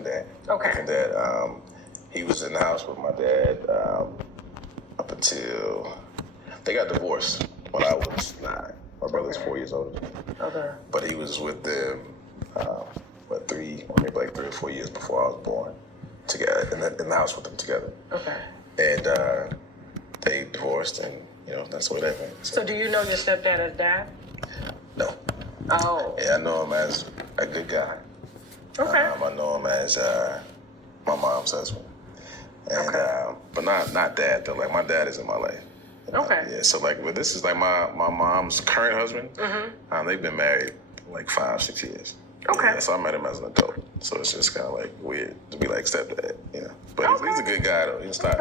different dad. Okay. Different dad. He was in the house with my dad up until they got divorced when I was 9. My brother's 4 years older than me. Okay. But he was with them, maybe like 3 or 4 years before I was born, together in the house with them together. Okay. And they divorced, and that's the way that went. So do you know your stepdad as dad? No. Oh. Yeah, I know him as a good guy. Okay. I know him as my mom's husband. And, Okay. but not dad though. Like my dad is in my life. Okay. Yeah. So like, this is like my mom's current husband. Mm-hmm. They've been married like 5-6 years. Okay. Yeah, so I met him as an adult. So it's just kind of like weird to be like stepdad, But he's a good guy though. He's not,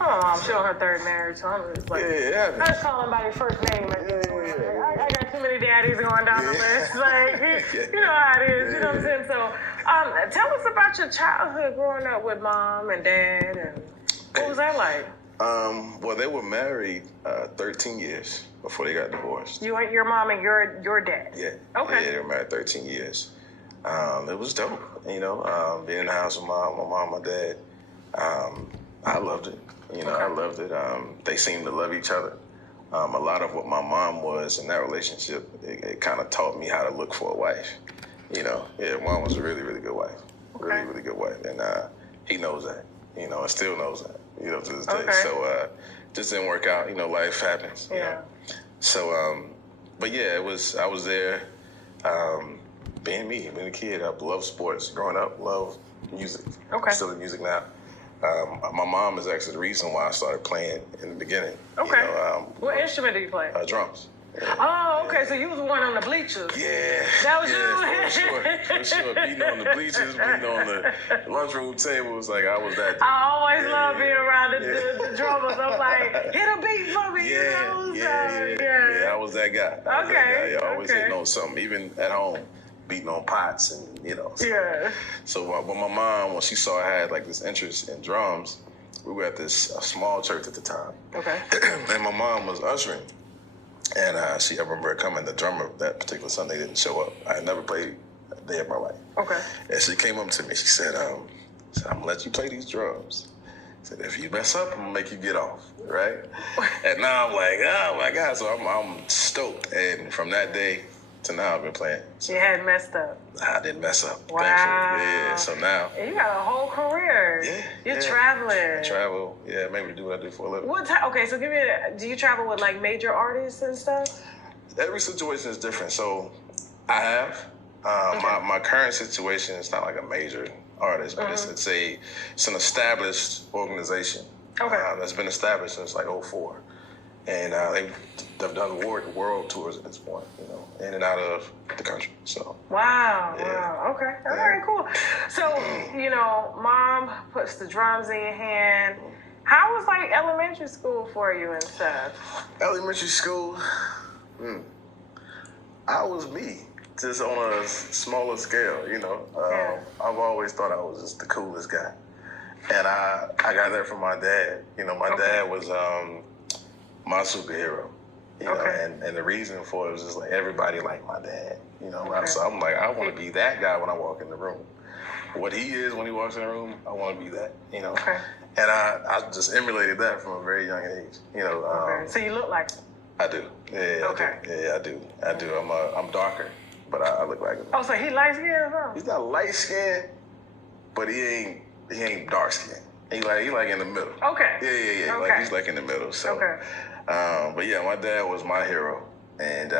Oh, I'm still on her third marriage, so I'm just like, Yeah. I just call him by his first name at this point. I got too many daddies going down the list. Like, you know how it is. You know what I'm saying? So, tell us about your childhood growing up with mom and dad, and what was that like? Well, they were married 13 years before they got divorced. Your mom and your dad? Yeah. Okay. Yeah, they were married 13 years. It was dope, being in the house with my mom, my dad. I loved it. I loved it. They seemed to love each other. A lot of what my mom was in that relationship, it kind of taught me how to look for a wife. Mom was a really, really good wife. Really, really good wife. And he knows that, and still knows that, to this day. Okay. So just didn't work out. Life happens. Yeah. So, but yeah, I was there being me, being a kid. I love sports. Growing up, love music. Okay. I'm still in music now. My mom is actually the reason why I started playing in the beginning. Okay. What instrument do you play? Drums. Yeah. Oh, okay. So you was the one on the bleachers. Yeah. That was you? For sure. Beating on the bleachers, beating on the lunchroom tables. Like, I was that dude. I always love being around the drummers. I'm like, hit a beat for me. Yeah. I was that guy. I always hitting on something, even at home, beating on pots and, So, Yeah. So when my mom, when she saw I had like this interest in drums, we were at this small church at the time. Okay. And my mom was ushering. And I remember her coming. The drummer that particular Sunday didn't show up. I had never played a day of my life. Okay. And she came up to me. She said, I'm going to let you play these drums. She said, if you mess up, I'm going to make you get off. Right? And now I'm like, oh my God. So I'm stoked. And from that day to now, I've been playing. So You hadn't messed up. I didn't mess up. Wow. Thankfully. Yeah. So now. And you got a whole career. Yeah. You're traveling. I travel. Yeah, maybe do what I do for a living. Okay, so do you travel with like major artists and stuff? Every situation is different. So I have. My current situation is not like a major artist, but it's an established organization. Okay. That's been established since like 2004. And they've done world tours at this point, in and out of the country. So. Wow. Yeah. Wow. Okay. All right. Cool. So mom puts the drums in your hand. How was like elementary school for you and stuff? Elementary school, I was me, just on a smaller scale. I've always thought I was just the coolest guy, and I got that from my dad. My dad was my superhero. And the reason for it was just like everybody liked my dad. So I'm like, I want to be that guy when I walk in the room. What he is when he walks in the room, I want to be that. Okay. And I just emulated that from a very young age. So you look like him. I do. Yeah. Okay. I do. I'm darker, but I look like him. Oh, so he light skinned as well? He's not light skinned, but he ain't dark skinned. He like in the middle. Okay. Yeah. Okay. Like he's like in the middle. So. Okay. But yeah, my dad was my hero, and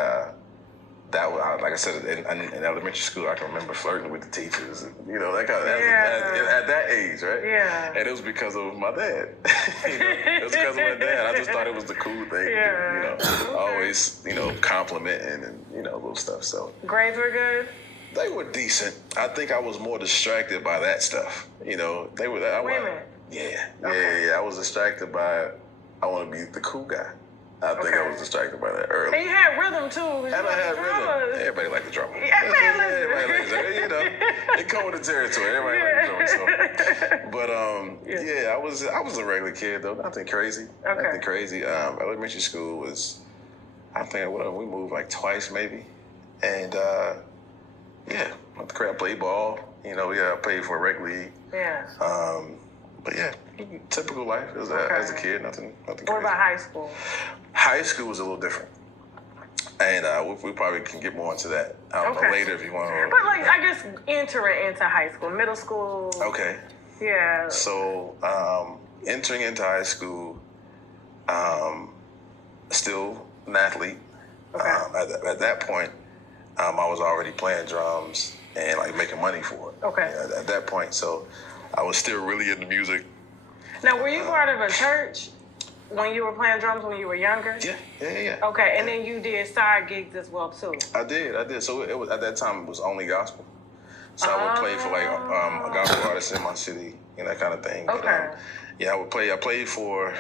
that was, like I said, in elementary school, I can remember flirting with the teachers, that kind of at that age, right? Yeah. And it was because of my dad. It was because of my dad. I just thought it was the cool thing. Yeah. Okay. Always, complimenting and little stuff. So grades were good. They were decent. I think I was more distracted by that stuff. They were. Women. Yeah. Okay. Yeah. I was distracted by. I want to be the cool guy. I think I was distracted by that early. And you had rhythm too. And I had rhythm. Everybody liked the drummer. Yeah, man, everybody liked the drummer. It come with the territory. Everybody liked the drummer. So. But I was a regular kid though. Nothing crazy. Okay. Nothing crazy. Elementary school was, I think we moved like twice maybe, and I played ball. You know, I played for a rec league. Yeah. But yeah, typical life as a kid. Nothing What crazy. about high school? High school was a little different. And we probably can get more into that later if you want to. But like, I guess entering into high school, middle school. Okay. Yeah. So entering into high school, still an athlete. Okay. At that point, I was already playing drums and like making money for it. Okay. Yeah, at that point, so I was still really into music. Now, were you part of a church when you were playing drums when you were younger? Yeah. Okay, and then you did side gigs as well too. I did. So it was at that time it was only gospel. So I would play for like a gospel artist in my city, that kind of thing. Okay. But, I would play. I played for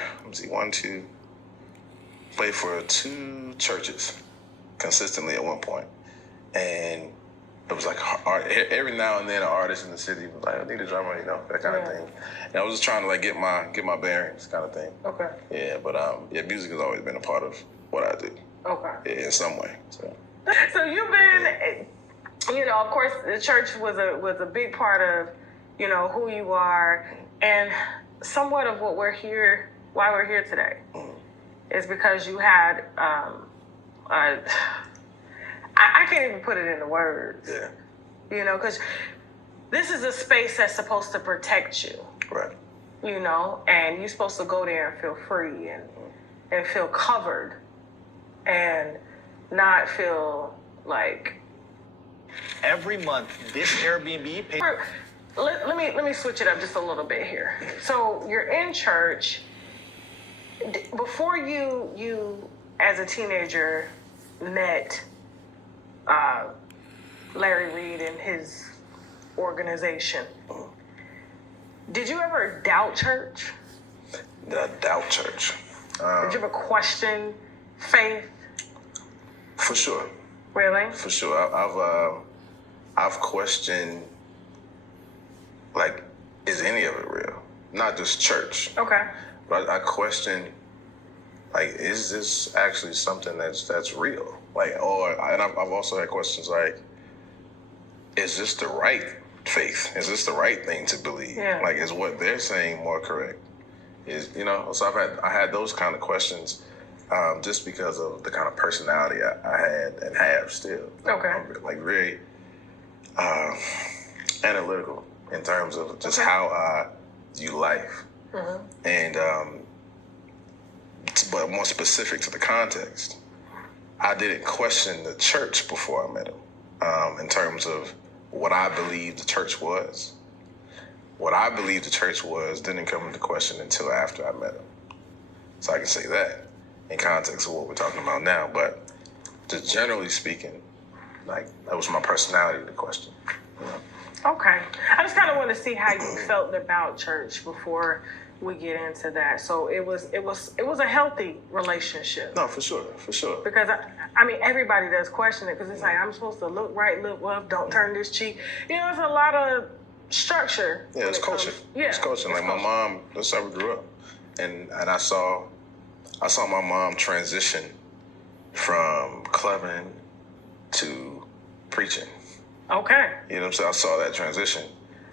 played for 2 churches consistently at one point, and it was like every now and then an artist in the city was like, I need a drummer, that kind of thing. And I was just trying to like get my bearings, kind of thing. Okay. Yeah, but music has always been a part of what I do. Okay. Yeah, in some way. So you've been, of course, the church was a big part of, who you are, and somewhat of what why we're here today, is because you had, I can't even put it into words. Yeah. Because this is a space that's supposed to protect you. Right. And you're supposed to go there and feel free and feel covered and not feel like. Every month, this Airbnb pays. Let me switch it up just a little bit here. So you're in church. Before you as a teenager met Larry Reid and his organization, did you ever doubt church? Did I doubt church? Did you ever question faith? For sure. Really? For sure. I've questioned, like, is any of it real? Not just church. Okay. But I question, like, is this actually something that's real? Like, and I've also had questions like, is this the right faith? Is this the right thing to believe? Yeah. Like, is what they're saying more correct? So I had those kind of questions, just because of the kind of personality I had and have still. Okay. I'm like very analytical in terms of just how I view life, and but more specific to the context. I didn't question the church before I met him, in terms of what I believed the church was. What I believed the church was didn't come into question until after I met him. So I can say that in context of what we're talking about now. But just generally speaking, like, that was my personality, the question. Okay. I just kind of want to see how you felt about church before we get into that. So it was a healthy relationship. No, for sure. Because I mean, everybody does question it, because it's like, I'm supposed to look right, look left, don't turn this cheek. It's a lot of structure. Yeah, it's culture. It's culture. Like, my mom, that's how we grew up, and I saw my mom transition from clubbing to preaching. Okay. You know what I'm saying? I saw that transition,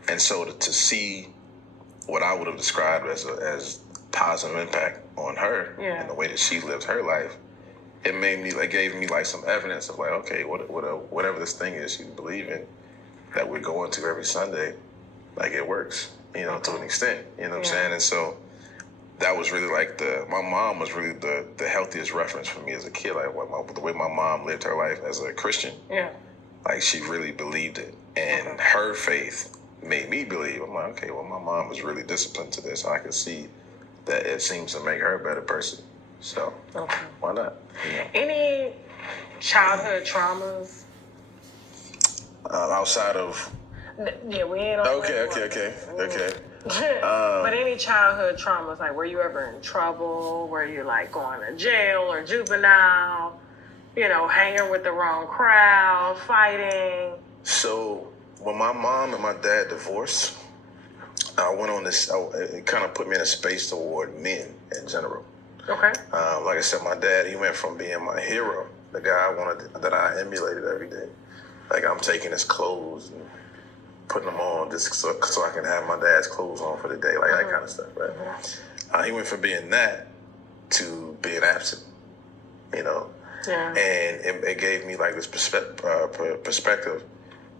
and so to see what I would have described as positive impact on her and the way that she lived her life, it gave me like some evidence of like, okay, whatever this thing is you believe in, that we're going to every Sunday, like, it works, to an extent, what I'm saying? And so that was really like my mom was really the healthiest reference for me as a kid, like the way my mom lived her life as a Christian. Yeah. Like, she really believed it, and her faith made me believe. I'm like, okay, well, my mom was really disciplined to this. I could see that it seems to make her a better person. So why not? Any childhood traumas? Outside of. Yeah, we ain't on. Okay. But any childhood traumas, like, were you ever in trouble? Were you like going to jail or juvenile? Hanging with the wrong crowd, fighting. So when my mom and my dad divorced, I went on this. It kind of put me in a space toward men in general. Okay. Like I said, my dad, he went from being my hero, the guy that I emulated every day. Like, I'm taking his clothes and putting them on just so I can have my dad's clothes on for the day, like that kind of stuff, right? He went from being that to being absent, you know? Yeah. And it gave me like this perspective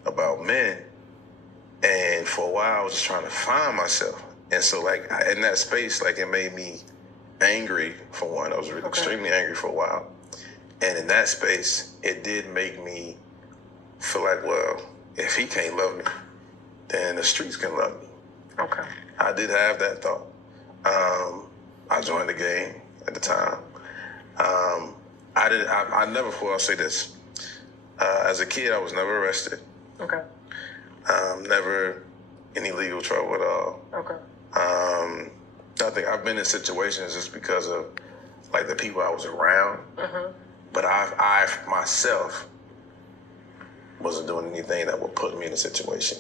about men. And for a while, I was just trying to find myself. And so, like, in that space, like, it made me angry, for one. I was really extremely angry for a while. And in that space, it did make me feel like, well, if he can't love me, then the streets can love me. Okay. I did have that thought. I joined the game at the time. I never, I'll say this. As a kid, I was never arrested. Okay. Never any legal trouble at all. Okay. Nothing. I've been in situations just because of like the people I was around. But I myself wasn't doing anything that would put me in a situation.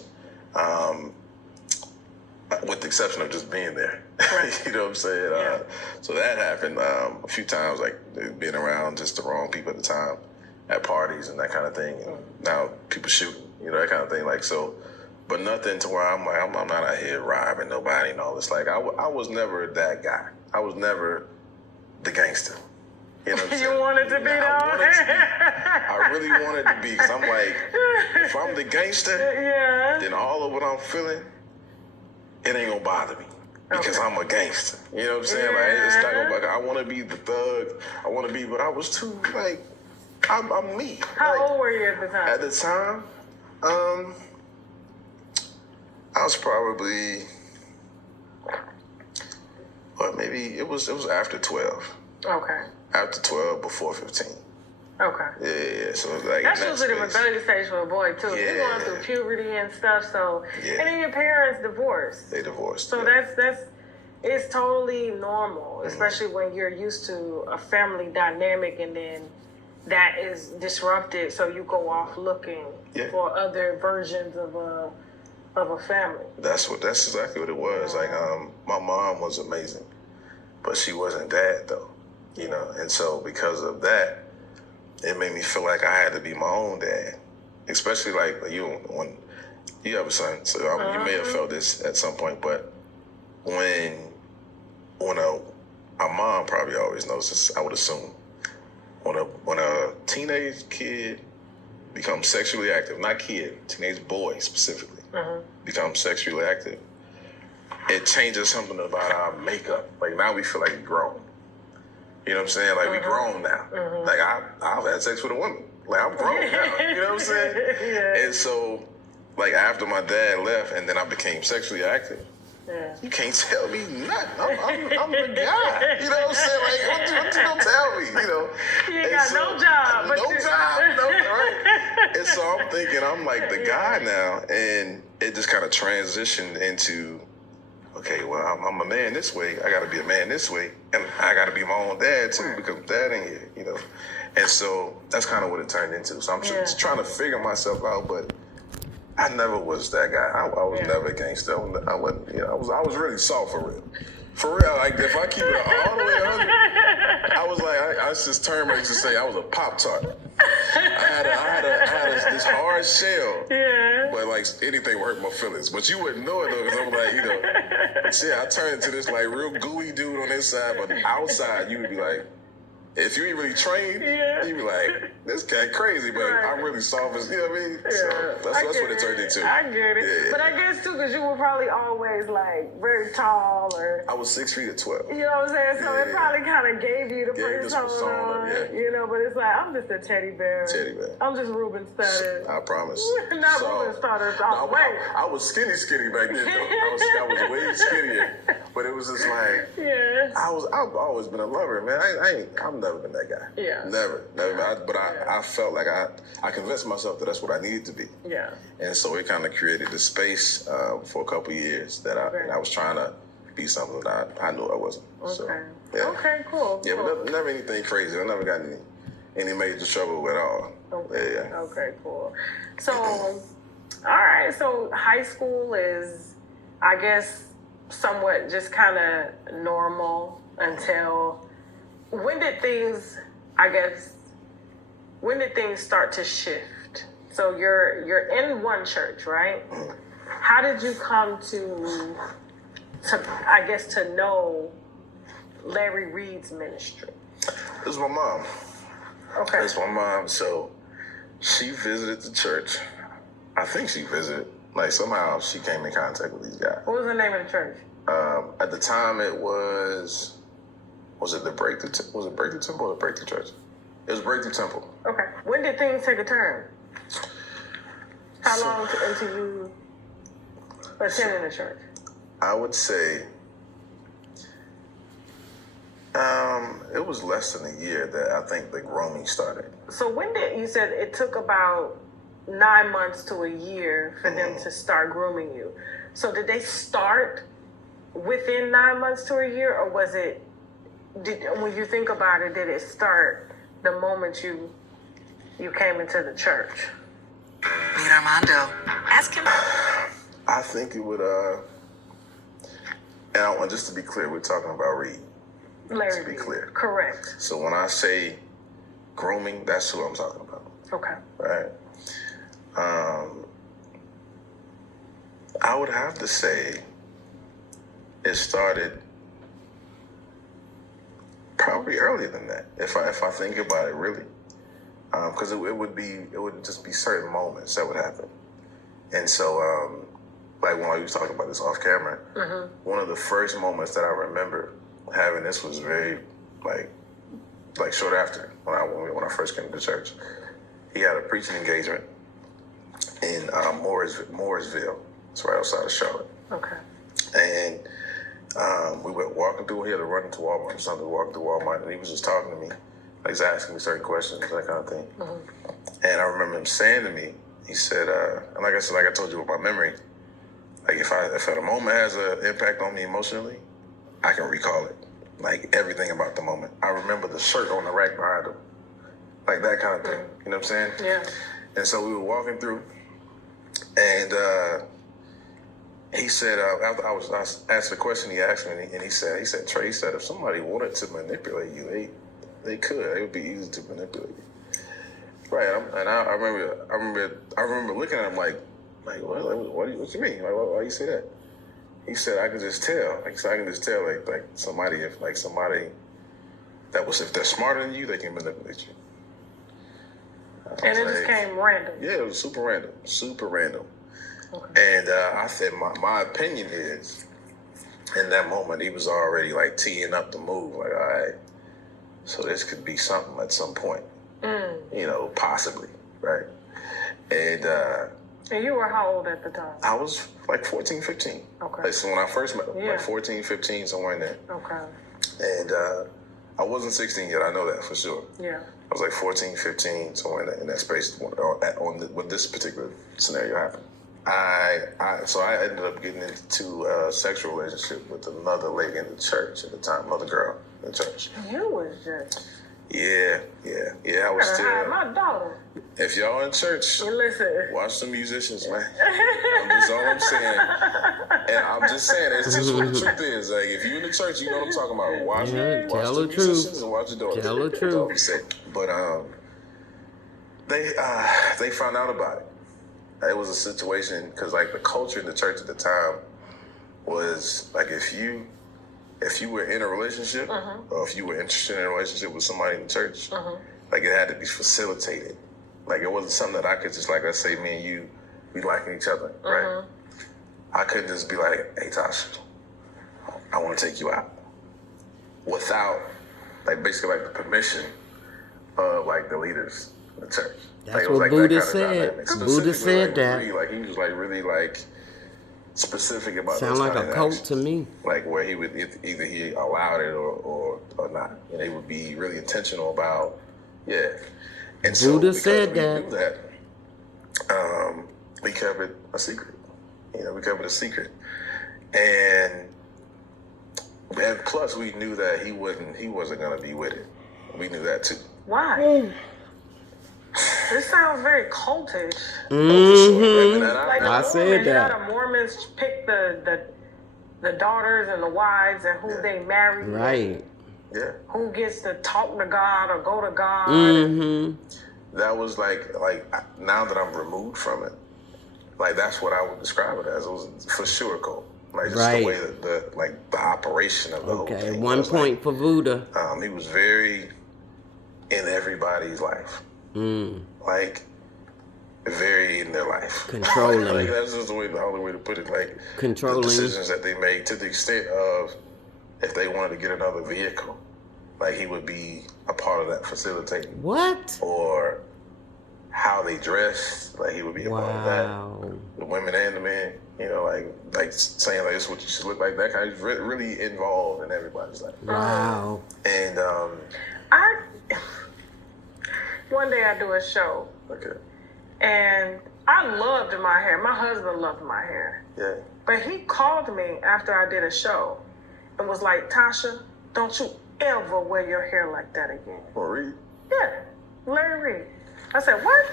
With the exception of just being there. Right. You know what I'm saying? Yeah. So that happened a few times, like being around just the wrong people at the time at parties and that kind of thing. And now people shooting, you know, that kind of thing. Like, so, but nothing to where I'm like, I'm not out here robbing nobody and all this. Like, I was never that guy. I was never the gangster. You know what I'm saying? You wanted to be, though? I really wanted to be, because I'm like, if I'm the gangster, then all of what I'm feeling, it ain't gonna bother me. Because I'm a gangster. You know what I'm saying? Like, it's not gonna bother. I want to be the thug. I want to be, but I was too, like, I'm me. How like, old were you at the time? At the time, I was probably, or maybe it was after 12. Okay. After 12, before 15. Okay. Yeah. So like that's usually the rebellious stage for a boy too. Yeah. You're going through puberty and stuff. So, and then your parents divorced. They divorced. So that's it's totally normal, especially when you're used to a family dynamic and then that is disrupted. So you go off looking for other versions of a family. That's exactly what it was. Like my mom was amazing, but she wasn't dad though. You know, and so because of that, it made me feel like I had to be my own dad. Especially like when you have a son, so you may have felt this at some point. But when our mom probably always knows this, I would assume, when a teenage kid becomes sexually active, not kid, teenage boy specifically, becomes sexually active, it changes something about our makeup. Like now we feel like we're grown. You know what I'm saying? Like, we grown now. Like, I've had sex with a woman. Like, I'm grown now. You know what I'm saying? And so, like, after my dad left and then I became sexually active, you can't tell me nothing. I'm the guy. You know what I'm saying? Like, what you gonna tell me? You know? You ain't got no job. Right? And so I'm thinking, I'm like the guy now. And it just kind of transitioned into, okay, well, I'm a man this way. I got to be a man this way. And I got to be my own dad, too, because dad ain't here, you know. And so that's kind of what it turned into. So I'm just trying to figure myself out, but I never was that guy. I was never a gangster. I wasn't, you know, I was really soft for real. For real, like, if I keep it all the way 100, I was like, I just term I used to say I was a Pop-Tart. I had this hard shell. But like anything would hurt my feelings. But you wouldn't know it though, because I'm like, you know, I turned into this like real gooey dude on this side, but outside you would be like, if you ain't really trained, you'd be like, this guy crazy, but I'm really soft as, you know what I mean? So that's what it turned into. I get it. Yeah. But I guess too, because you were probably always like very tall or. I was 6 feet at 12. You know what I'm saying? So it probably kind of gave you the persona. You know, but it's like, I'm just a teddy bear. I'm just Ruben Studdard. I promise. Not Ruben Studdard all the way. I was skinny back then though. I was way skinnier. But it was just like, I've always been a lover, man. I've never been that guy. Never. But I felt like I convinced myself that that's what I needed to be. And so it kind of created the space for a couple years that I was trying to be something that I knew I wasn't. Okay. So, Okay, cool. Yeah, but never anything crazy. I never got any major trouble at all. Okay. Okay, cool. So, all right. So high school is, I guess, somewhat just kind of normal until. When did things start to shift? So you're in one church, right? How did you come to I guess to know Larry Reid's ministry? It was my mom. Okay. It was my mom. So she visited the church. I think she visited. Like somehow she came in contact with these guys. What was the name of the church? At the time it was it the Breakthrough? Was it Breakthrough Temple or the Breakthrough Church? It was Breakthrough Temple. Okay. When did things take a turn? How long until you attended the church? I would say it was less than a year that I think the grooming started. So when did you said it took about 9 months to a year for them to start grooming you? So did they start within 9 months to a year, or was it? When you think about it, did it start the moment you came into the church? Meet Armando. Ask him. I think it would. And just to be clear, we're talking about Reid. Larry To be Reid. clear. Correct. So when I say grooming, that's who I'm talking about. Okay. Right. I would have to say it started probably earlier than that. If I think about it really, because it would just be certain moments that would happen, and so like when I was talking about this off camera, one of the first moments that I remember having this was very like short after when I first came to church. He had a preaching engagement in Mooresville. It's right outside of Charlotte. Okay. And we went walking through. He had to run into Walmart or something. Walking through Walmart, and he was just talking to me. Like, he's asking me certain questions, that kind of thing. And I remember him saying to me, he said, and like I told you with my memory, like if a moment has an impact on me emotionally, I can recall it. Like everything about the moment. I remember the shirt on the rack behind him. Like that kind of thing. You know what I'm saying? Yeah. And so we were walking through, and he said, after I asked the question, he asked me, and he said, Trey, he said, if somebody wanted to manipulate you, they could. It would be easy to manipulate you. Right. I remember looking at him like what do you mean? Like, why you say that? He said, I can just tell. Like, so I can just tell, like somebody, if they're smarter than you, they can manipulate you. And it just came random. Yeah, it was super random. Okay. And I said, my opinion is, in that moment, he was already like teeing up the move. Like, all right, so this could be something at some point, you know, possibly, right? And you were how old at the time? I was like 14, 15. Okay. Like, so when I first met him, Yeah. like 14, 15, somewhere in there. Okay. And I wasn't 16 yet, I know that for sure. Yeah. I was like 14, 15, somewhere in that space when this particular scenario happened. So I ended up getting into a sexual relationship with another lady in the church at the time, another girl in the church. You was just. Yeah. I was Gotta hide still. my daughter. If y'all in church, Listen. watch the musicians, man. That's all I'm saying. And I'm just saying, it's just what the truth is. Like, if you in the church, you know what I'm talking about. Watch the musicians and watch the daughter. Tell the That's all I'm truth. saying. But they found out about it. It was a situation because like the culture in the church at the time was like if you were in a relationship or if you were interested in a relationship with somebody in the church, like it had to be facilitated. Like it wasn't something that I could just like, let's say me and you, we liking each other, right? I couldn't just be like, hey Tosh, I want to take you out without like basically like the permission of like the leaders of the church. That's Like, it was what like that Buddha kind of said. dynamic. Buddha Specifically, said like, that. Reid, like he was like really like specific about Sound those like kind a of cult acts. to me. Like where he would either he allowed it or not, and they would be really intentional about And so Buddha because said we that. knew that, we kept it a secret. You know, we kept it a secret, and plus we knew that he wasn't gonna be with it. We knew that too. Why? This sounds very cultish. Mm-hmm. Like I the said Mormons, that. you know, the Mormons pick the daughters and the wives and who they marry. Right. Yeah. Who gets to talk to God or go to God. Mm-hmm. That was like now that I'm removed from it, Like that's what I would describe it as. It was for sure cold. Like just Right. the way that the operation of the whole Okay, thing. 1 was, point for Buddha. He was very in everybody's life. Like very in their life. Controlling. Like that's just the only way to put it. Like Controlling. the decisions that they made to the extent of if they wanted to get another vehicle, like he would be a part of that facilitating. What? Or how they dressed, like he would be a part of that. Wow. The women and the men, you know, like saying like this is what you should look like. That kind of really involved in everybody's life. Wow. And one day I do a show, okay, and I loved my hair. My husband loved my hair. yeah, But he called me after I did a show and was like, Tasha, don't you ever wear your hair like that again. or Reid. Yeah, Larry Reid. I said, what?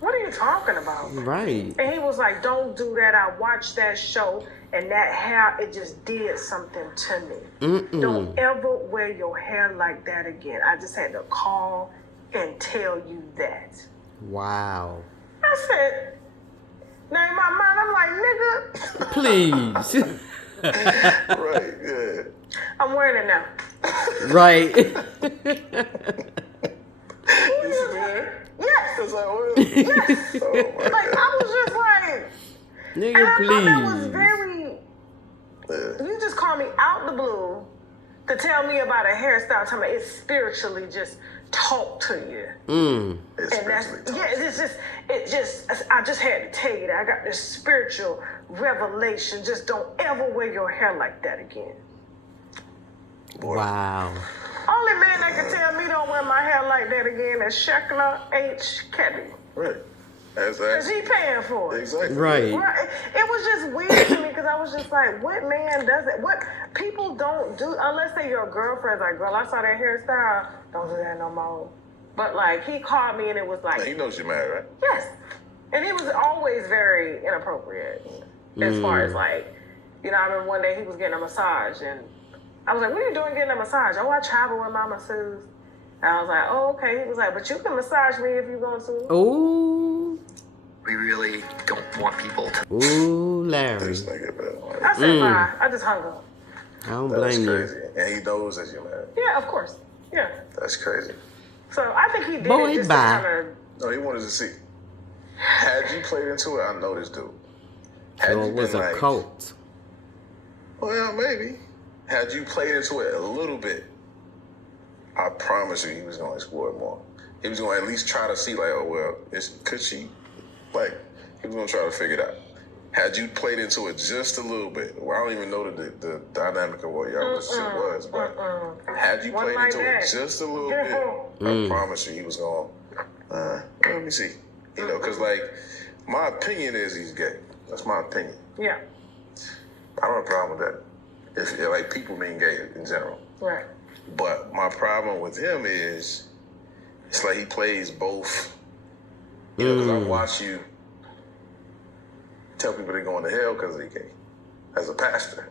What are you talking about? Right. And he was like, don't do that. I watched that show and that hair, it just did something to me. Don't ever wear your hair like that again. I just had to call and tell you that. Wow. I said, now in my mind, I'm like, nigga, Please. Right, yeah. I'm wearing it now. Right. You see there? Yes. It's like, what is Yes. Oh my Like, I was just like, and Nigga, I thought that was please. very, Yeah. you just called me out the blue to tell me about a hairstyle. Tell me it spiritually just talk to you. It's And that's, spiritually tough. yeah, I just had to tell you that I got this spiritual revelation. Just don't ever wear your hair like that again. Wow. Only man that can tell me don't wear my hair like that again is Shekla H. Kelly. Right. That's Cause he paying for it. exactly Right. Right. It was just weird to me because I was just like, what man does it? What people don't do, unless they're your girlfriend's like, girl, I saw that hairstyle. Don't do that no more. But like, he called me and it was like, He knows you're married, right? yes. And he was always very inappropriate as far as like, you know, I remember one day he was getting a massage and I was like, what are you doing getting a massage? Oh, I travel with my masseuse. And I was like, oh, okay. He was like, but you can massage me if you want to. Ooh. We really don't want people to. Ooh, Larry. This nigga, man. I said, bye. I just hung up. I don't That's blame crazy. you. And he knows that you're married. Yeah, of course. Yeah. That's crazy. So I think he did Boy, it just bye. to kind of. No, he wanted to see. Had you played into it, I know this dude. Had So you it was been a like, cult. well, maybe. Had you played into it a little bit, I promise you he was going to explore it more. He was going to at least try to see, like, oh, well, could she? Like, he was going to try to figure it out. Had you played into it just a little bit, well, I don't even know the dynamic of what your relationship was, but had you Wasn't played like into that. it just a little bit, I promise you he was going, let me see. You know, because, like, my opinion is he's gay. That's my opinion. Yeah. I don't have a problem with that. If like people being gay in general. Right. But my problem with him is it's like he plays both. You know, because I watch you tell people they're going to hell because they're gay. As a pastor,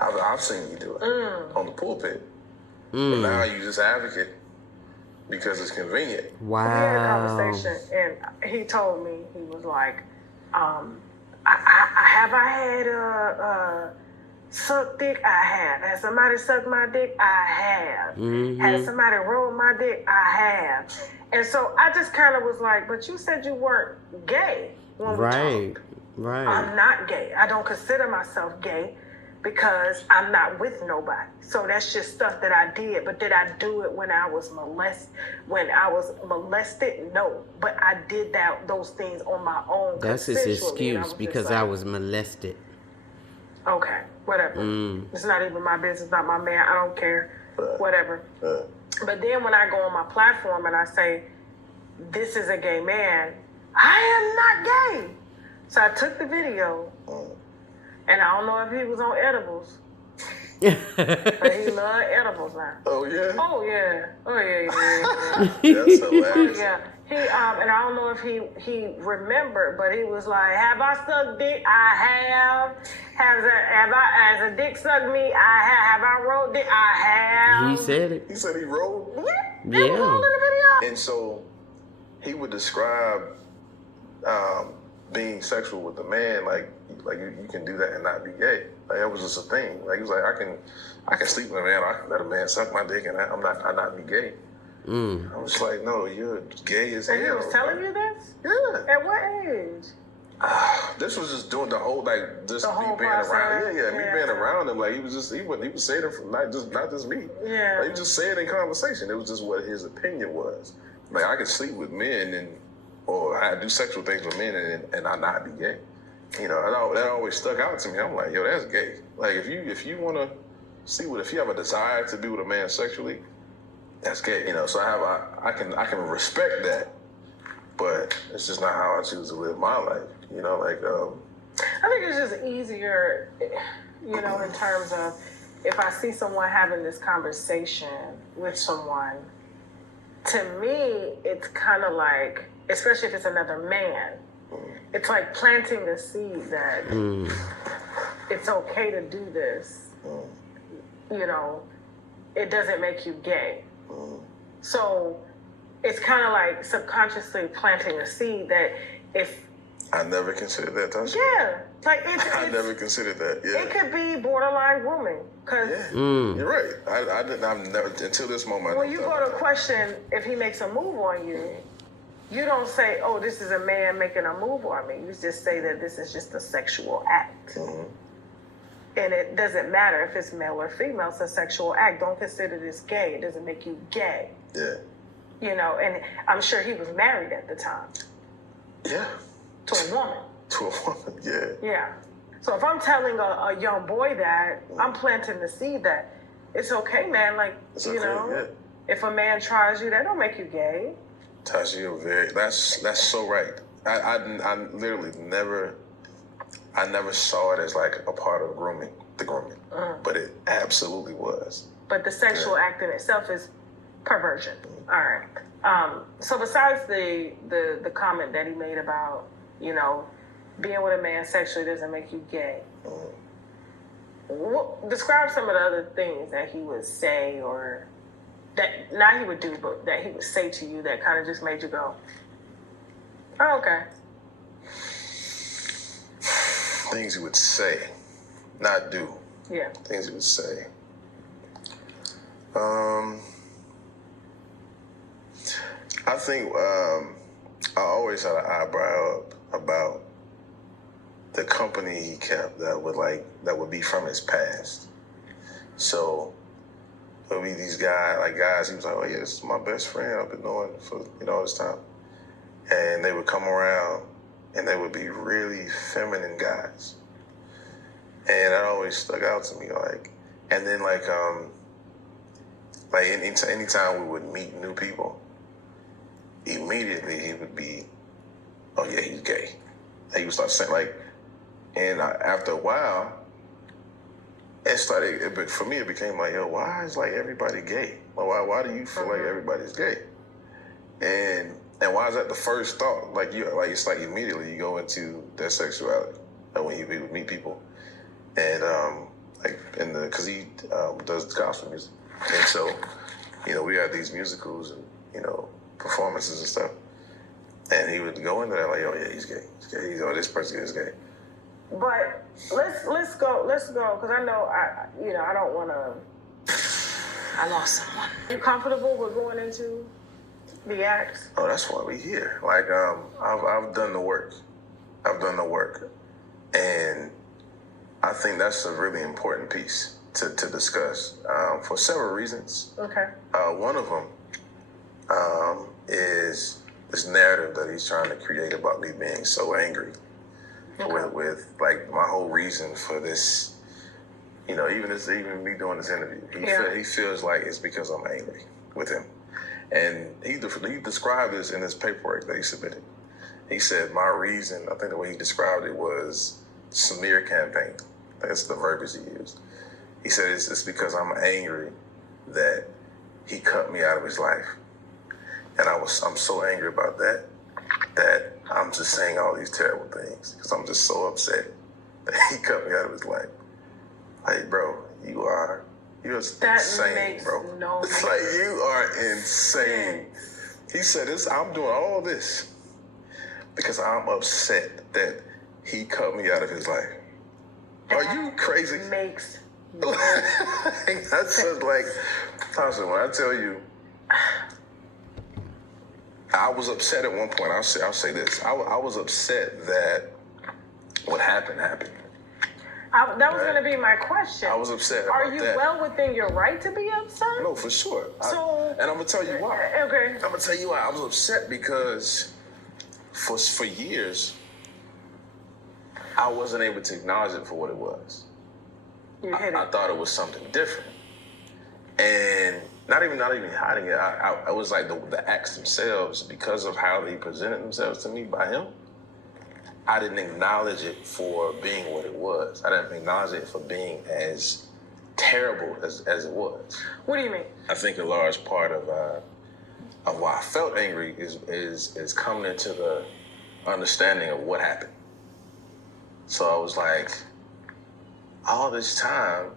I've seen you do it on the pulpit. But now you just advocate because it's convenient. We had a Wow. conversation, and he told me, he was like, I had suck dick? I have. Has somebody sucked my dick? I have. Has somebody rolled my dick? I have. And so I just kind of was like, but you said you weren't gay when we Right. talked. Right. I'm not gay. I don't consider myself gay because I'm not with nobody. So that's just stuff that I did. But did I do it when I was molested? No. But I did those things on my own. That's his consensually, and I excuse was just because like, I was molested. okay, whatever. It's not even my business, not my man. I don't care. Whatever. But then when I go on my platform and I say, this is a gay man, I am not gay. So I took the video, and I don't know if he was on edibles, but he loved edibles now. Oh, yeah? Oh yeah, oh yeah. That's hilarious. Yeah, he and I don't know if he remembered, but he was like, "Have I sucked dick? I have. Has a dick sucked me? I have. Have I rolled dick? I have." He said it. He said he rolled. Yeah, it was all in the video. And so he would describe being sexual with a man, like you can do that and not be gay. Like that was just a thing. Like he was like, I can sleep with a man, I can let a man suck my dick, and I'm not be gay. I was like, no, you're gay as hell. And he was telling you this? Yeah. At what age? This was just doing the whole just The me whole being process. around. Yeah, me Yeah. being around him. Like he was saying it from not just me. Yeah. Like, he just said in conversation. It was just what his opinion was. Like I could sleep with men or I do sexual things with men and I not be gay. You know, that always stuck out to me. I'm like, yo, that's gay. Like if you want to if you have a desire to be with a man sexually, that's gay. You know, so I can respect that, but it's just not how I choose to live my life. You know, like I think it's just easier, you know, in terms of if I see someone having this conversation with someone, to me, it's kind of like, especially if it's another man, it's like planting the seed that it's okay to do this. You know, it doesn't make you gay. So it's kind of like subconsciously planting a seed that if I never considered that. Tashak. yeah, like I never considered that. Yeah. it could be borderline grooming because You're right. I've never until this moment. when you go to question if he makes a move on you, you don't say, "Oh, this is a man making a move on me." You just say that this is just a sexual act, and it doesn't matter if it's male or female. It's a sexual act. Don't consider this gay. It doesn't make you gay. Yeah. You know, and I'm sure he was married at the time Yeah. to a woman. To a woman. Yeah. Yeah. So if I'm telling a young boy that, I'm planting the seed that it's okay, man. Like, It's you okay, know, yeah. if a man tries you, that don't make you gay. Tasha, you're that's so right. I literally never saw it as like a part of the grooming, but it absolutely was. But the sexual act in itself is perversion. All right. So besides the comment that he made about, you know, being with a man sexually doesn't make you gay. Describe some of the other things that he would say or that not he would do, but that he would say to you that kind of just made you go, oh, okay. Things he would say, not do. Yeah. Things he would say. I think I always had an eyebrow up about the company he kept that would be from his past. So there would be these guys, he was like, oh yeah, this is my best friend I've been knowing for all this time. And they would come around and they would be really feminine guys. And that always stuck out to me, and then anytime we would meet new people, immediately he would be, oh yeah, he's gay. And he would start saying and after a while, for me it became like, yo, why is everybody gay? Why do you feel like everybody's gay? And why is that the first thought? It's like immediately you go into their sexuality when you meet people. And because he does gospel music, and so we had these musicals and performances and stuff, and he would go into that like, oh yeah, he's gay, this person is gay. But let's go because I know I don't want to. I lost someone. You comfortable with going into the acts? Oh, that's why we here. I've done the work. And I think that's a really important piece to discuss for several reasons. Okay. One of them is this narrative that he's trying to create about me being so angry with my whole reason for this. Even me doing this interview, he feels like it's because I'm angry with him, and he described this in his paperwork that he submitted. He said my reason, I think the way he described it was smear campaign. That's the verbiage he used. He said it's because I'm angry that he cut me out of his life. And I'm so angry about that I'm just saying all these terrible things because I'm just so upset that he cut me out of his life. Like, bro, you're insane, bro. No it's like you are insane. He said I'm doing all this because I'm upset that he cut me out of his life. Are you crazy? Makes That's just like, Tasha, when I tell you, I was upset at one point. I'll say this. I was upset that what happened. that was going to be my question. I was upset Are about you that. well within your right to be upset? No, for sure. So, and I'm going to tell you why. Okay. I'm going to tell you why. I was upset because for years, I wasn't able to acknowledge it for what it was. You hit it. I thought it was something different. And not even hiding it. I was like the acts themselves, because of how they presented themselves to me by him, I didn't acknowledge it for being what it was. I didn't acknowledge it for being as terrible as it was. What do you mean? I think a large part of why I felt angry is coming into the understanding of what happened. So I was like, all this time,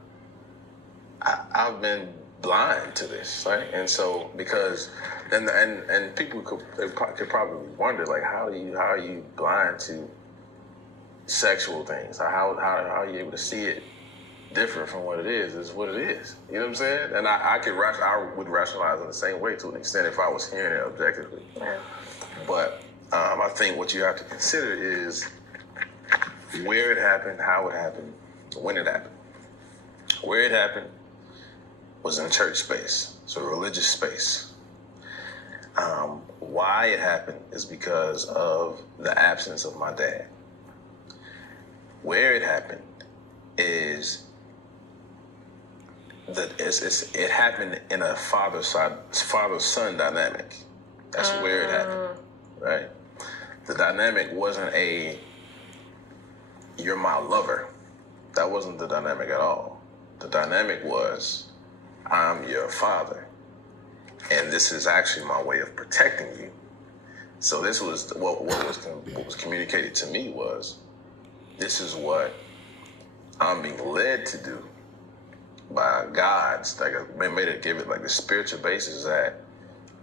I've been blind to this, right? And so because and people could probably wonder, like, how are you blind to sexual things? How are you able to see it different from what it is? It's what it is. You know what I'm saying? And I would rationalize in the same way to an extent if I was hearing it objectively. Yeah. But I think what you have to consider is where it happened, how it happened, when it happened. Where it happened was in a church space, so a religious space. Why it happened is because of the absence of my dad. Where it happened is it happened in a father-son dynamic. That's where it happened, right? The dynamic wasn't you're my lover. That wasn't the dynamic at all. The dynamic was, I'm your father, and this is actually my way of protecting you. So this was what was communicated to me was, this is what I'm being led to do by God's, like, give it like the spiritual basis that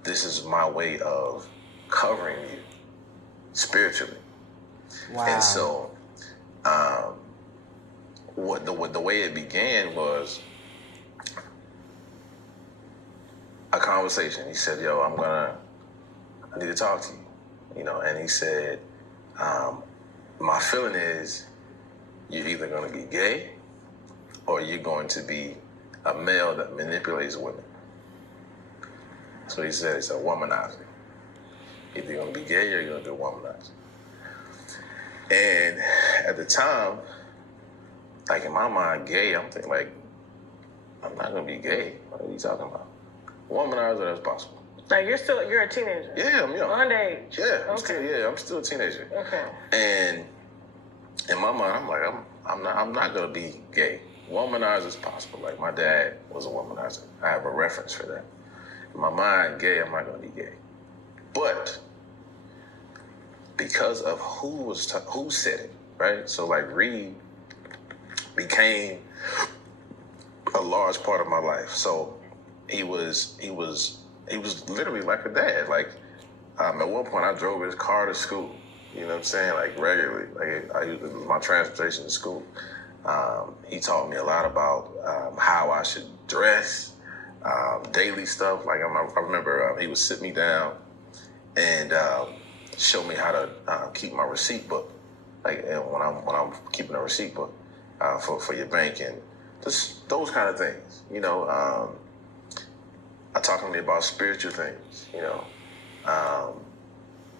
this is my way of covering you spiritually. Wow. And so, the way it began was a conversation. He said, "Yo, I need to talk to you," and he said, "My feeling is you're either going to be gay or you're going to be a male that manipulates women." So he said, it's a womanizer. Either you're going to be gay or you're going to be a womanizer. And at the time, like, in my mind, gay, I'm thinking, like, I'm not going to be gay. What are you talking about? Womanizer, that's possible. Like, you're a teenager? Yeah, I'm young. Underage? Yeah, Okay. I'm still a teenager. Okay. And in my mind, I'm like, I'm not going to be gay. Womanizer is possible. Like, my dad was a womanizer. I have a reference for that. In my mind, gay, I'm not going to be gay. But because of who said it, right? So, like, Reid became a large part of my life. So he was literally like a dad. Like, at one point, I drove his car to school. You know what I'm saying? Like, regularly. Like, it was my transportation to school. He taught me a lot about how I should dress, daily stuff. Like, I remember he would sit me down and show me how to keep my receipt book. Like, and when I'm keeping a receipt book for your bank, and just those kind of things. Talking to me about spiritual things.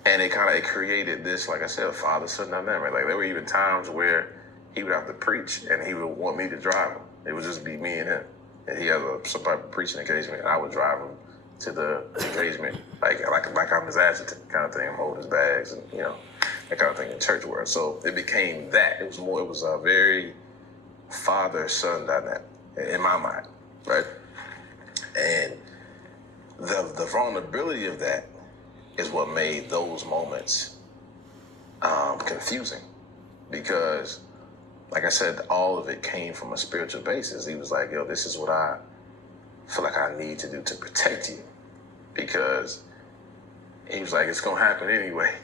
And it created this, like I said, father-son dynamic. Like, there were even times where he would have to preach and he would want me to drive him. It would just be me and him. And he has some type of preaching engagement, and I would drive him to the engagement, like I'm his adjutant kind of thing. I'm holding his bags and, that kind of thing in church world. So it became that. It was a very father-son dynamic in my mind, right? And the vulnerability of that is what made those moments confusing, because, like I said, all of it came from a spiritual basis. He was like, "Yo, this is what I feel like I need to do to protect you," because he was like, "It's gonna happen anyway."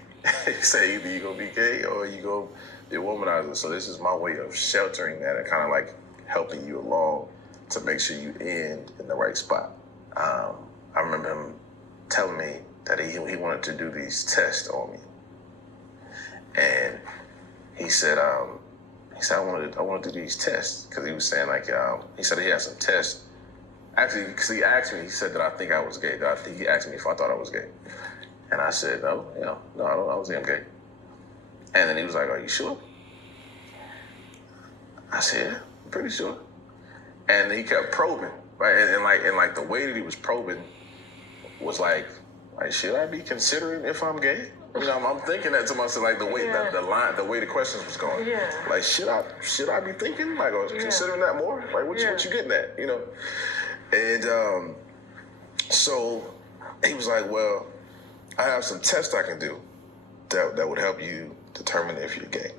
He said either you gonna be gay or you gonna be a womanizer. So this is my way of sheltering that and kind of like helping you along to make sure you end in the right spot. I remember him telling me that he wanted to do these tests on me, and he said I want to do these tests because he was saying like he said he had some tests. Actually, because he asked me, he said that I think I was gay. He asked me if I thought I was gay, and I said no, I don't think I'm gay. And then he was like, "Are you sure?" I said, "Yeah, I'm pretty sure." And he kept probing, right? And like the way that he was probing was like should I be considering if I'm gay? You know, I'm thinking that to myself, like the way the way the questions was going. Yeah. Like should I be thinking like or considering that more? Like what you getting at? You know? And so he was like, well, I have some tests I can do that would help you determine if you're gay.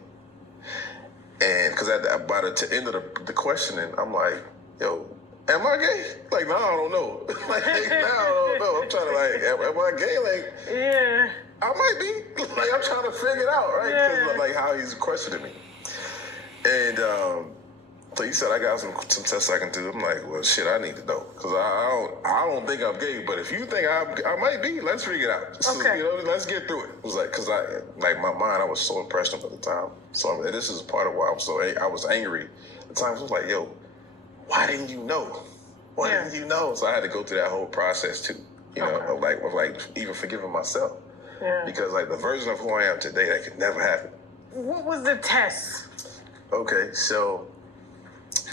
And because by the end of the questioning, I'm like, yo, am I gay? Like, no, I don't know. Like, now I don't know. I'm trying to like, am I gay? Like, Yeah. I might be. Like, I'm trying to figure it out, right? Because like how he's questioning me. And so he said, I got some tests I can do. I'm like, well, shit, I need to know. Because I don't think I'm gay. But if you think I might be, let's figure it out. So, Okay. you know, let's get through it. It was like, because my mind, I was so impressionable at the time. So this is part of why I was angry at the time. I was like, yo, why didn't you know? Why didn't you know? So I had to go through that whole process too. You know, of like even forgiving myself. Yeah. Because like the version of who I am today, that could never happen. What was the test? Okay, so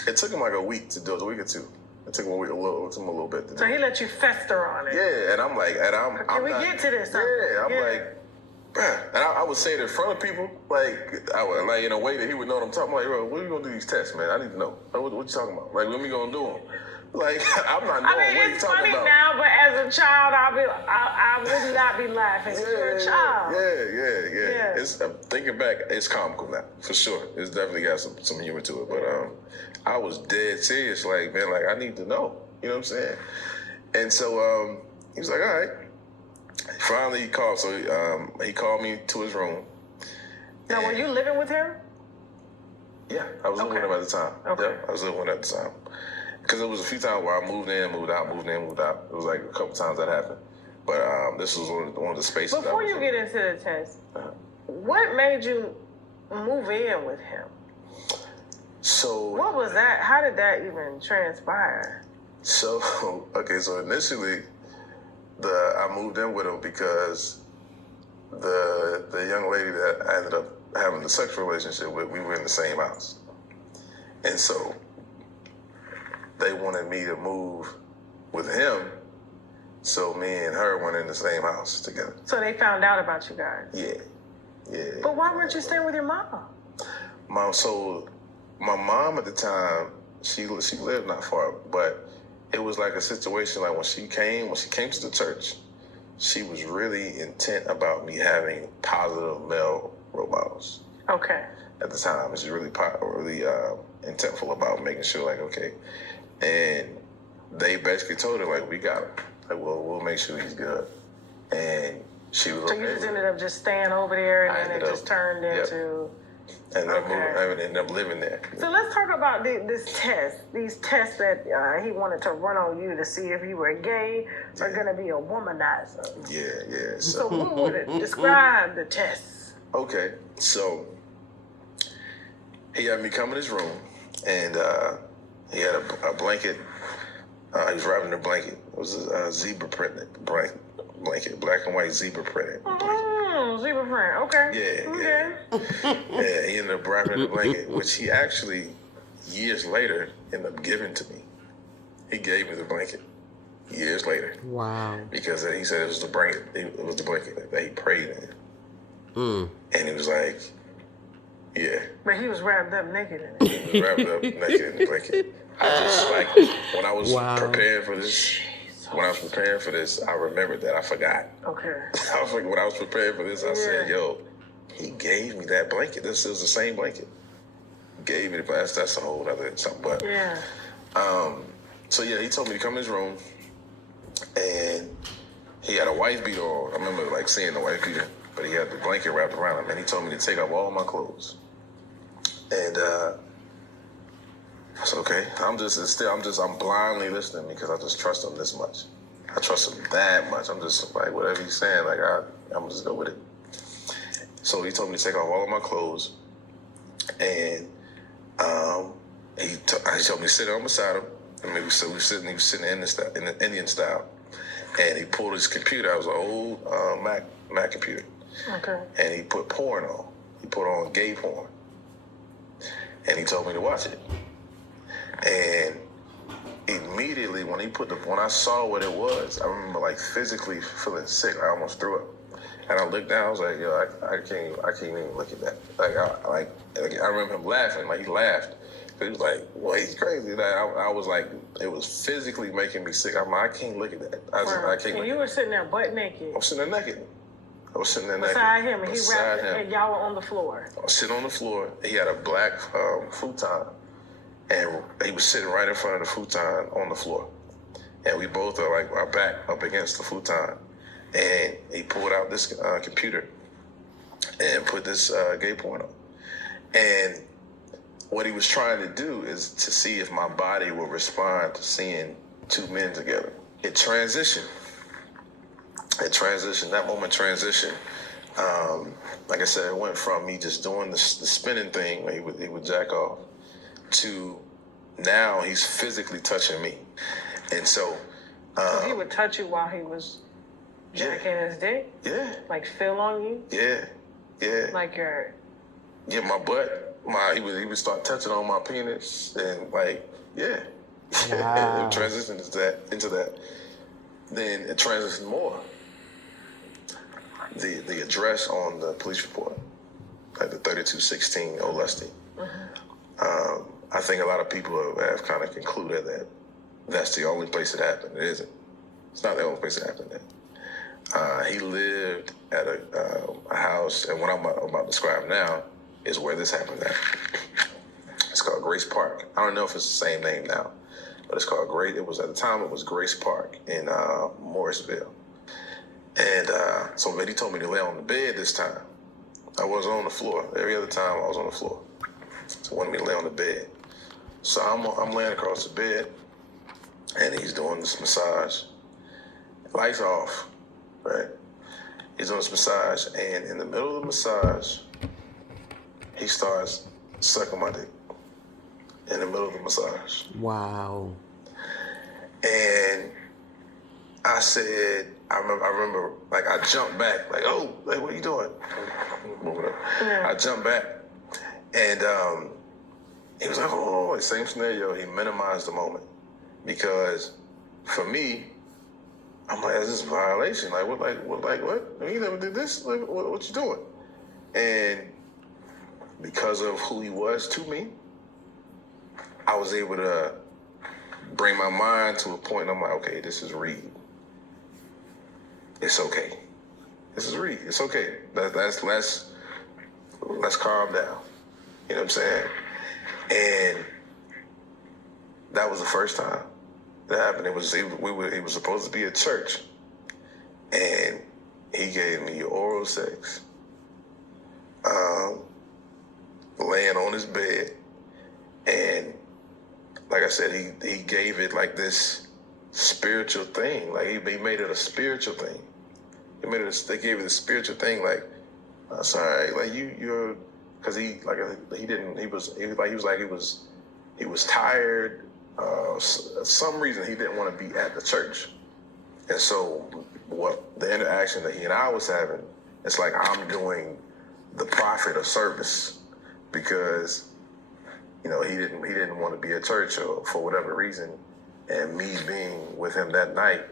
it took him like a week to do it, a week or two. It took him a little bit to do. So he let you fester on it. Yeah, and I'm like, Can we get to this? Yeah, I'm like, bruh. And I would say it in front of people, like I would like in a way that he would know what I'm talking about. Like, bro, when are you gonna do these tests, man? I need to know. Like, what you talking about? Like, when we gonna do them? Like, I'm not knowing I mean, what you it's talking funny about. now, but as a child, I would not be laughing. You're a child. Yeah. It's thinking back, it's comical now for sure. It's definitely got some humor to it. But I was dead serious. Like, man, like I need to know. You know what I'm saying? And so he was like, all right. Finally, he called. So he called me to his room. Now, were you living with him? Yeah, I was living with him at the time. Okay. Yeah, I was living with him at the time. Because it was a few times where I moved in, moved out, moved in, moved out. It was like a couple times that happened. But this was one of the spaces. Before you get into the test, what made you move in with him? So What was that? How did that even transpire? So initially, I moved in with him because the young lady that I ended up having the sexual relationship with, we were in the same house, and so they wanted me to move with him, so me and her went in the same house together. So they found out about you guys. Yeah. But why weren't you staying with your mom? My mom at the time, she lived not far, but it was like a situation like when she came to the church, she was really intent about me having positive male role models. Okay. At the time, she's really intentful about making sure like, okay. And they basically told her like, we got him. Like, we'll make sure he's good. And she was So okay. you just ended up just staying over there, and then it just turned into. And I ended up living there. So let's talk about these tests that he wanted to run on you to see if you were gay or going to be a womanizer. Yeah. So what would it describe the tests? Okay, so he had me come in his room, and he had a blanket. He was wrapping a blanket. It was a zebra printed blanket, black and white zebra printed. Zebra print. Okay. Yeah, he ended up wrapping the blanket, which he actually, years later, ended up giving to me. He gave me the blanket years later. Wow. Because he said it was the blanket. It was the blanket that he prayed in. And he was like, yeah. But he was wrapped up naked in it. He was wrapped up naked in the blanket. I just like when I was preparing for this. When I was preparing for this, I remembered that I forgot. Okay. I was like, when I was preparing for this, I said, yo, he gave me that blanket. This is the same blanket. Gave me, but that's a whole other something. But so yeah, he told me to come in his room, and he had a wife beater on. I remember like seeing the wife beater but he had the blanket wrapped around him, and he told me to take off all my clothes. And I said, okay. I'm blindly listening because I just trust him this much. I trust him that much. I'm just like, whatever he's saying, like I'm just go with it. So he told me to take off all of my clothes, and he told me to sit on beside him. I mean, he was sitting in the Indian style, and he pulled his computer. It was an old Mac computer. Okay. And he put porn on. He put on gay porn, and he told me to watch it. And immediately when I saw what it was, I remember like physically feeling sick. I almost threw up. And I looked down. I was like, yo, I can't even look at that. I remember him laughing. Like he laughed. He was like, well, he's crazy. Like, I was like, it was physically making me sick. I'm like, I can't look at that. I can't. And you were sitting there butt naked. I was sitting there naked. Beside him, and he wrapped him, and y'all were on the floor. I was sitting on the floor. He had a black futon, and he was sitting right in front of the futon on the floor. And we both are like our back up against the futon. And he pulled out this computer and put this gay porn on. And what he was trying to do is to see if my body would respond to seeing two men together. It transitioned. That moment transitioned. Like I said, it went from me just doing the spinning thing where he would jack off to now he's physically touching me. And so he would touch you while he was jacking his dick? Yeah. Like feel on you? Yeah. Like your... Yeah, my butt. He would start touching on my penis and like, yeah. Wow. It transitioned into that. Then it transitioned more. The address on the police report, like the 3216 Old Lusty. Mm-hmm. I think a lot of people have kind of concluded that that's the only place it happened. It isn't. It's not the only place it happened at. He lived at a house, and what I'm about to describe now is where this happened at. It's called Grace Park. I don't know if it's the same name now, but it's called Grace. At the time it was Grace Park in Morrisville. And so he told me to lay on the bed this time. I wasn't on the floor. Every other time I was on the floor. So he wanted me to lay on the bed. So I'm laying across the bed, and he's doing this massage. Lights off, right? He's doing this massage, and in the middle of the massage, he starts sucking my dick in the middle of the massage. Wow. And I said, I remember, like, I jumped back, like, oh, like, what are you doing? Moving up. Yeah. I jumped back, and he was like, oh, same scenario. He minimized the moment because for me, I'm like, is this a violation? Like, what? You never did this? Like, what you doing? And because of who he was to me, I was able to bring my mind to a point. I'm like, okay, this is Reid. It's okay. This is Reid. It's okay. Let's calm down. You know what I'm saying? And that was the first time that happened. It was supposed to be at church, and he gave me oral sex, laying on his bed, and like I said, he gave it like this spiritual thing. Like he made it a spiritual thing. They gave it a spiritual thing. Like, sorry, like you're, because he was tired. Some reason he didn't want to be at the church, and so what the interaction that he and I was having, it's like I'm doing the prophet a service because he didn't want to be at church or for whatever reason, and me being with him that night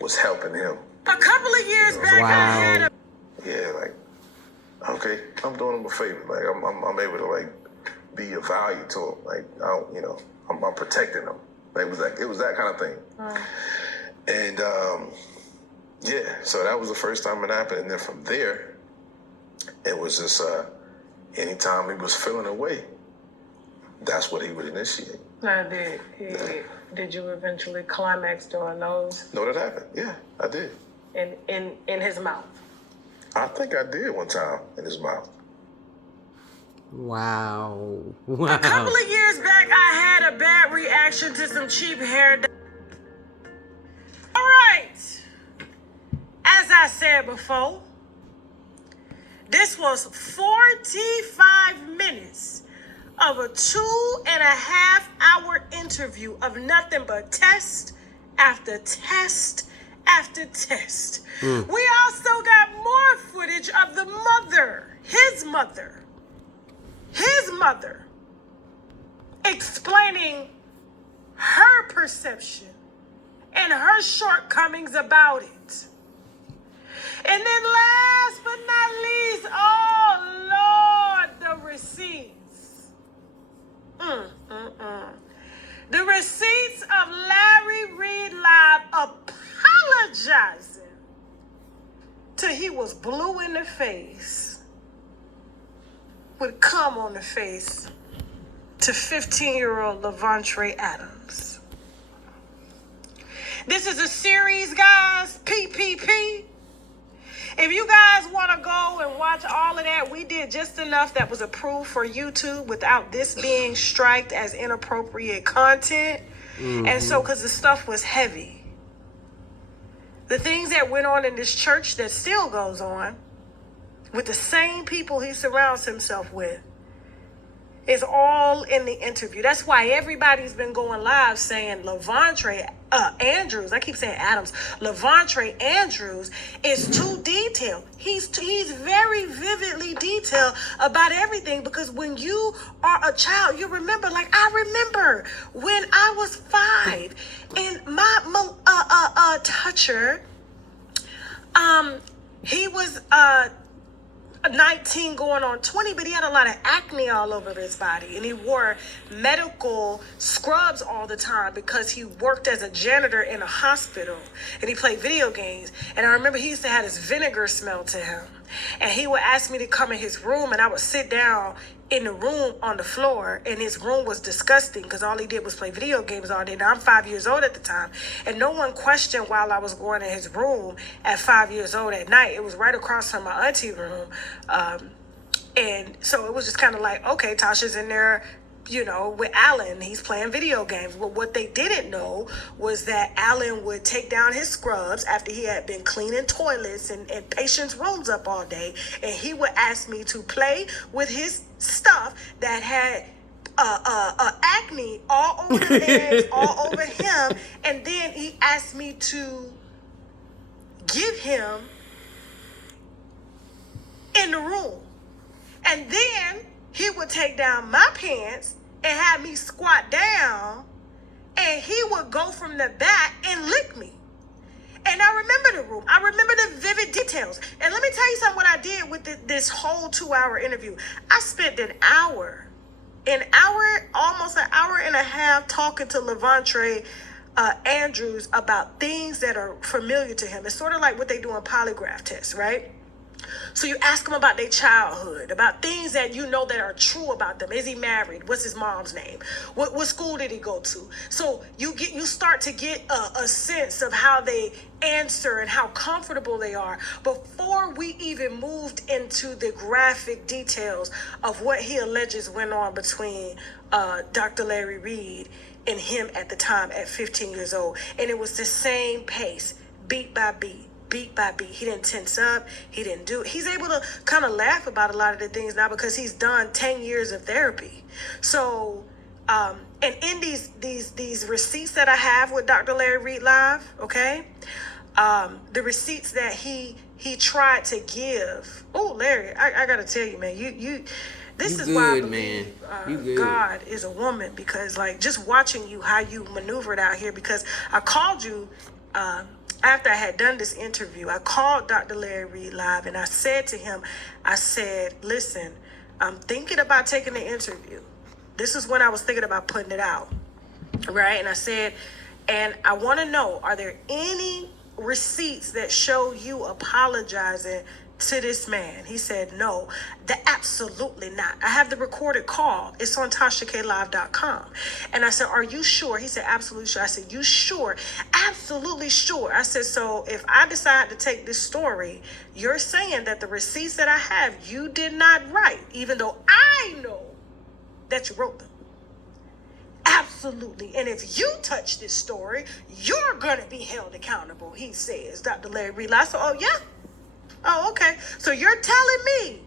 was helping him. A couple of years back, Wow. I had a... Yeah, like, okay, I'm doing him a favor. Like I'm able to like be of value to him. Like I'm protecting him. Like, it was that kind of thing. And so that was the first time it happened. And then from there, it was just anytime he was feeling away, that's what he would initiate. Now, did you eventually climax during those? No, that happened. Yeah, I did. In his mouth? I think I did one time in his mouth. Wow. A Wow. couple of years back, I had a bad reaction to some cheap hair. All right. As I said before, this was 45 minutes of a 2.5-hour interview of nothing but test after test after test. We also got more footage of the mother, his mother, explaining her perception and her shortcomings about it. And then last but not least, oh Lord, the receipts. The receipts of Larry Reid Live apologizing till he was blue in the face with cum on the face to 15-year-old Levontre Adams. This is a series, guys, PPP. If you guys want to go and watch all of that, we did just enough that was approved for YouTube without this being striked as inappropriate content. And so, because the stuff was heavy. The things that went on in this church that still goes on with the same people he surrounds himself with is all in the interview. That's why everybody's been going live saying Levontre Andrews, I keep saying Adams, Levontre Andrews is too detailed. He's very vividly detailed about everything, because when you are a child, you remember, like I remember when I was 5 and my toucher, he was 19 going on 20, but he had a lot of acne all over his body, and he wore medical scrubs all the time because he worked as a janitor in a hospital, and he played video games. And I remember he used to have this vinegar smell to him, and he would ask me to come in his room, and I would sit down in the room on the floor, and his room was disgusting because all he did was play video games all day. Now, I'm 5 years old at the time, and no one questioned while I was going in his room at 5 years old at night. It was right across from my auntie room. And so it was just kind of like, okay, Tasha's in there, you know, with Alan. He's playing video games. But what they didn't know was that Alan would take down his scrubs after he had been cleaning toilets and patients' rooms up all day. And he would ask me to play with his stuff that had acne all over the legs, all over him. And then he asked me to give him in the room. And then he would take down my pants and have me squat down, and he would go from the back and lick me. And I remember the room. I remember the vivid details. And let me tell you something, what I did with this whole 2-hour interview. I spent almost an hour and a half talking to Levontre Andrews about things that are familiar to him. It's sort of like what they do in polygraph tests, right? So you ask them about their childhood, about things that you know that are true about them. Is he married? What's his mom's name? What school did he go to? So you start to get a sense of how they answer and how comfortable they are before we even moved into the graphic details of what he alleges went on between Dr. Larry Reid and him at the time at 15 years old. And it was the same pace, beat by beat. Beat by beat. He didn't tense up. He didn't do it. He's able to kind of laugh about a lot of the things now because he's done 10 years of therapy. So, and in these receipts that I have with Dr. Larry Reid Live, okay, the receipts that he tried to give. Oh, Larry, I gotta tell you, man, this is why I believe God is a woman, because like just watching you, how you maneuvered out here, because I called you. After I had done this interview, I called Dr. Larry Reid Live, and I said to him, I said, listen, I'm thinking about taking the interview. This is when I was thinking about putting it out, right? And I said, and I want to know, are there any receipts that show you apologizing to this man. He said, no, absolutely not. I have the recorded call. It's on TashakLive.com. And I said, are you sure? He said, absolutely sure. I said, you sure? Absolutely sure. I said, so if I decide to take this story, you're saying that the receipts that I have, you did not write, even though I know that you wrote them. Absolutely. And if you touch this story, you're going to be held accountable, he says, Dr. Larry Reid. I said, oh, yeah? Oh, okay. So you're telling me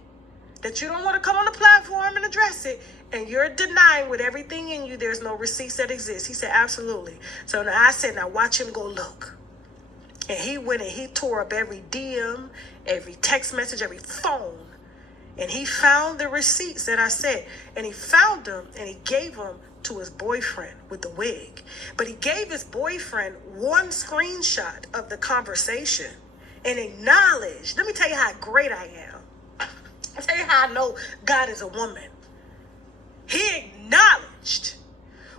that you don't want to come on the platform and address it, and you're denying with everything in you there's no receipts that exist. He said, absolutely. So now I said, now watch him go look. And he went and he tore up every DM, every text message, every phone. And he found the receipts that I said. And he found them and he gave them to his boyfriend with the wig. But he gave his boyfriend one screenshot of the conversation and acknowledged. Let me tell you how great I am. I'll tell you how I know God is a woman. He acknowledged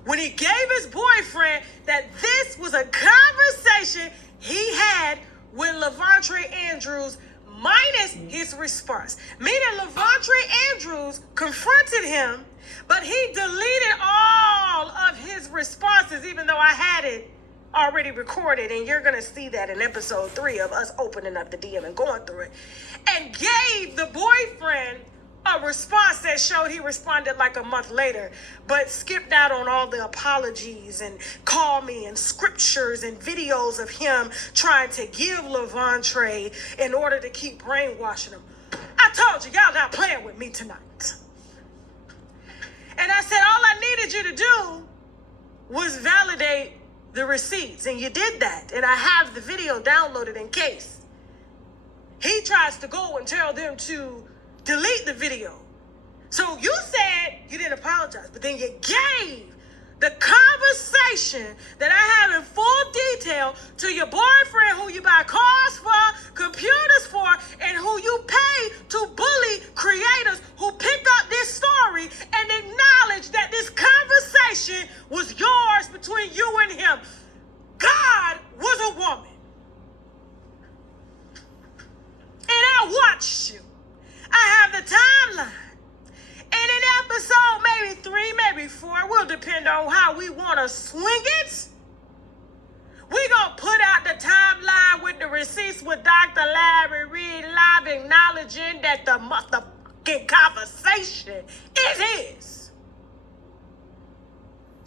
when he gave his boyfriend that this was a conversation he had with Levontre Andrews minus his response. Meaning Levontre Andrews confronted him, but he deleted all of his responses, even though I had it already recorded, and you're going to see that in episode 3 of us opening up the DM and going through it, and gave the boyfriend a response that showed he responded like a month later, but skipped out on all the apologies and call me and scriptures and videos of him trying to give Levontre in order to keep brainwashing him. I told you, y'all not playing with me tonight. And I said, all I needed you to do was validate the receipts, and you did that. And I have the video downloaded in case he tries to go and tell them to delete the video. So you said you didn't apologize, but then you gave the conversation that I have in full detail to your boyfriend who you buy cars for, computers for, and who you pay to bully creators who pick up this story and acknowledge that this conversation was yours between you and him. God was a woman. And I watched you. I have the timeline. And in episode maybe 3, maybe 4, will depend on how we want to swing it. We're going to put out the timeline with the receipts with Dr. Larry Reid live acknowledging that the motherfucking conversation is his.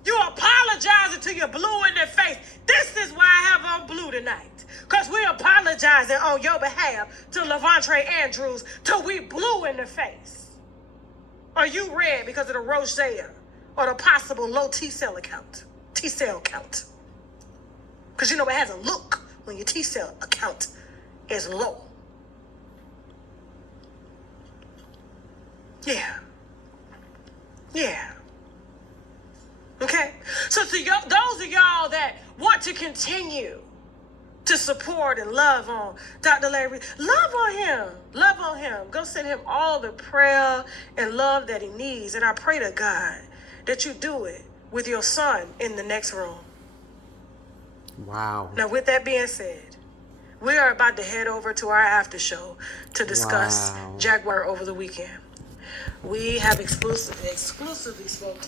You apologizing to your blue in the face. This is why I have on blue tonight. Because we apologizing on your behalf to Levontre Andrews till we blue in the face. Or you red because of the rosacea or the possible low T-cell count. Because you know it has a look when your T-cell count is low. Yeah. Okay? So to those of y'all that want to continue to support and love on Dr. Larry, love on him. Go send him all the prayer and love that he needs. And I pray to God that you do it with your son in the next room. Wow. Now, with that being said, we are about to head over to our after show to discuss Jaguar over the weekend. We have exclusively spoke to